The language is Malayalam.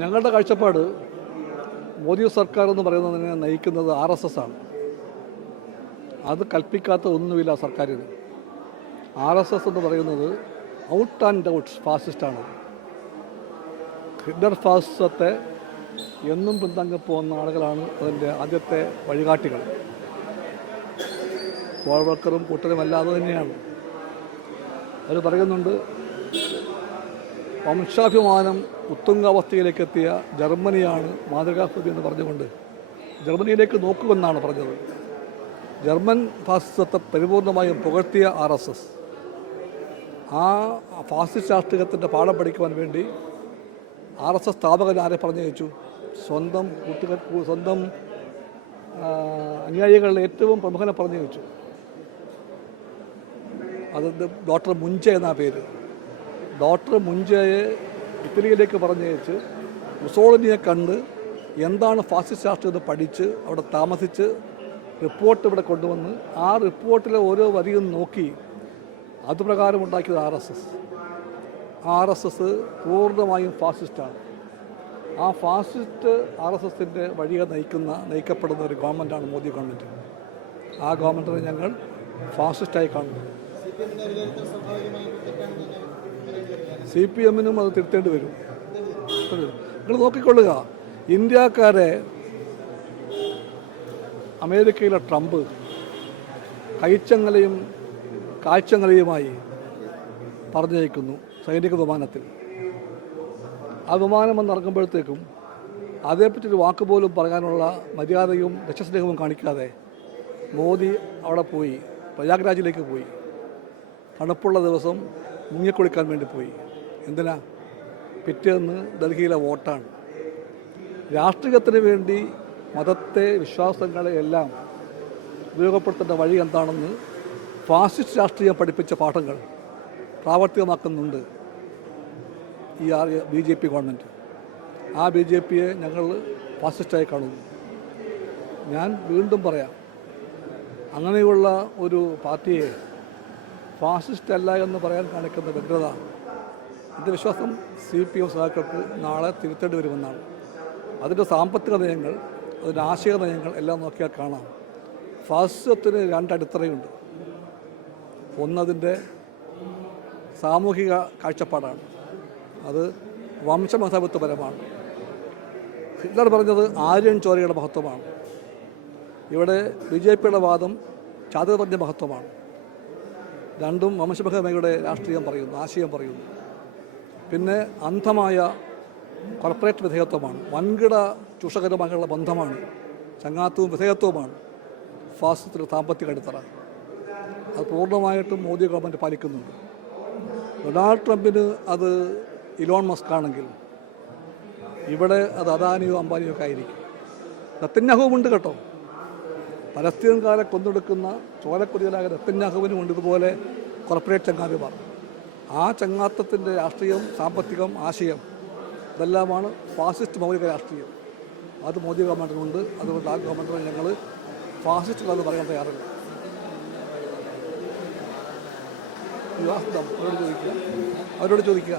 ഞങ്ങളുടെ കാഴ്ചപ്പാട് മോദി സർക്കാർ എന്ന് പറയുന്നതിനെ നയിക്കുന്നത് RSS ആണ്. അത് കൽപ്പിക്കാത്ത ഒന്നുമില്ല സർക്കാരിന്. RSS എന്ന് പറയുന്നത് ഔട്ട് ആൻഡ് ഔട്ട് ഫാസിസ്റ്റാണ്. ഹിറ്റ്ലർ ഫാസിസത്തെ എന്നും പിന്താങ്ങി പോകുന്ന ആളുകളാണ് അതിൻ്റെ ആദ്യത്തെ വഴികാട്ടികൾ. കോൾവക്കറും കൂട്ടരും അല്ലാതെ തന്നെയാണ്. അവർ പറയുന്നുണ്ട്, വംശാഭിമാനം ഉത്തുംഗാവസ്ഥയിലേക്ക് എത്തിയ ജർമ്മനിയാണ് മാതൃകാസ്ഥിതി എന്ന് പറഞ്ഞുകൊണ്ട് ജർമ്മനിയിലേക്ക് നോക്കുമെന്നാണ് പറഞ്ഞത്. ജർമ്മൻ ഫാസിസത്തെ പരിപൂർണമായും പുകഴ്ത്തിയ RSS ആ ഫാസിസ്റ്റ് രാഷ്ട്രീയത്തിൻ്റെ പാഠം പഠിക്കുവാൻ വേണ്ടി RSS സ്ഥാപകൻ ആരെ പറഞ്ഞയച്ചു? സ്വന്തം അനുയായികളുടെ ഏറ്റവും പ്രമുഖനെ പറഞ്ഞയച്ചു. അത് ഡോക്ടർ മുഞ്ചെ എന്നാ പേര്. ഡോക്ടർ മുഞ്ചയെ ഇറ്റലിയിലേക്ക് പറഞ്ഞയച്ച് മുസോളിനിയെ കണ്ട് എന്താണ് ഫാസിസ്റ്റ് രാഷ്ട്രീയം എന്ന് പഠിച്ച് അവിടെ താമസിച്ച് റിപ്പോർട്ട് ഇവിടെ കൊണ്ടുവന്ന് ആ റിപ്പോർട്ടിലെ ഓരോ വരിയും നോക്കി അതുപ്രകാരം ഉണ്ടാക്കിയത് RSS പൂർണ്ണമായും ഫാസിസ്റ്റാണ്. ആ ഫാസിസ്റ്റ് RSSൻ്റെ വഴിയെ നയിക്കപ്പെടുന്ന ഒരു ഗവൺമെൻറ്റാണ് മോദി ഗവൺമെൻറ്. ആ ഗവൺമെൻറ്റിനെ ഞങ്ങൾ ഫാസിസ്റ്റായി കാണുന്നു. CPM-നും അത് തിരുത്തേണ്ടി വരും. നിങ്ങൾ നോക്കിക്കൊള്ളുക, ഇന്ത്യക്കാരെ അമേരിക്കയിലെ ട്രംപ് കൈച്ചങ്ങലയും കാഴ്ചങ്ങലയുമായി പറഞ്ഞയക്കുന്നു സൈനിക വിമാനത്തിൽ. ആ വിമാനം വന്നിറങ്ങുമ്പോഴത്തേക്കും അതേപ്പറ്റി ഒരു വാക്ക് പോലും പറയാനുള്ള മര്യാദയും രക്ഷസ്നേഹവും കാണിക്കാതെ മോദി അവിടെ പോയി, പ്രയാഗ്രാജിലേക്ക് പോയി. തണുപ്പുള്ള ദിവസം മുങ്ങിക്കുളിക്കാൻ വേണ്ടി പോയി. എന്തിനാ? പിറ്റേന്ന് ഡൽഹിയിലെ വോട്ടാണ്. രാഷ്ട്രീയത്തിന് വേണ്ടി മതത്തെ, വിശ്വാസങ്ങളെ എല്ലാം ഉപയോഗപ്പെടുത്തേണ്ട വഴി എന്താണെന്ന് ഫാസിസ്റ്റ് രാഷ്ട്രീയം പഠിപ്പിച്ച പാഠങ്ങൾ പ്രാവർത്തികമാക്കുന്നുണ്ട് ഈ BJP ഗവൺമെൻറ്. ആ BJPയെ ഞങ്ങൾ ഫാസിസ്റ്റായി കാണുന്നു. ഞാൻ വീണ്ടും പറയാം, അങ്ങനെയുള്ള ഒരു പാർട്ടിയെ ഫാസിസ്റ്റ് അല്ല എന്ന് പറയാൻ കാണിക്കുന്ന വ്യഗ്രത, എൻ്റെ വിശ്വാസം CPM സഹാക്കൾക്ക് നാളെ തിരുത്തേണ്ടി വരുമെന്നാണ്. അതിൻ്റെ സാമ്പത്തിക നയങ്ങൾ, അതിൻ്റെ ആശയ നയങ്ങൾ എല്ലാം നോക്കിയാൽ കാണാം. ഫാസിസത്തിന് രണ്ടടിത്തറയുണ്ട്. ഒന്നതിൻ്റെ സാമൂഹിക കാഴ്ചപ്പാടാണ്, അത് വംശമതത്വപരമാണ്. ഹിറ്റ്ലർ പറഞ്ഞത് ആര്യൻ ചോരയുടെ മഹത്വമാണ്. ഇവിടെ BJPയുടെ വാദം ചാതുർവർണ്ണ മഹത്വമാണ്. രണ്ടും വംശമഹിമയുടെ രാഷ്ട്രീയം പറയുന്നു, ആശയം പറയുന്നു. പിന്നെ അന്ധമായ കോർപ്പറേറ്റ് വിധേയത്വമാണ്, വൻകിട ചൂഷകരുമായുള്ള ബന്ധമാണ്, ചങ്ങാത്തവും വിധേയത്വവുമാണ് ഫാസിസത്തിൻ്റെ സാമ്പത്തിക അടിത്തറ. അത് പൂർണ്ണമായിട്ടും മോദി ഗവൺമെൻറ് പാലിക്കുന്നുണ്ട്. ഡൊണാൾഡ് ട്രംപിന് അത് ഇലോൺ മസ്ക് ആണെങ്കിൽ ഇവിടെ അത് അദാനിയോ അംബാനിയോ ഒക്കെ ആയിരിക്കും. നെതന്യാഹുവുമുണ്ട് കേട്ടോ. പലസ്തീൻകാരെ കൊന്നൊടുക്കുന്ന ചോരക്കുതിയലായ നെതന്യാഹുവിനുമുണ്ട് ഇതുപോലെ കോർപ്പറേറ്റ് ചങ്ങാതിമാർ. ആ ചങ്ങാത്തത്തിൻ്റെ രാഷ്ട്രീയം, സാമ്പത്തികം, ആശയം ഇതെല്ലാമാണ് ഫാസിസ്റ്റ് മൗലിക രാഷ്ട്രീയം. അത് മോദി ഗവൺമെൻറ്റിനുണ്ട്. അതുകൊണ്ട് ആ ഗവൺമെൻറ്റിനെ ഞങ്ങൾ ഫാസിസ്റ്റുകളെന്ന് പറയാൻ തയ്യാറില്ല. അവരോട് ചോദിക്കുക.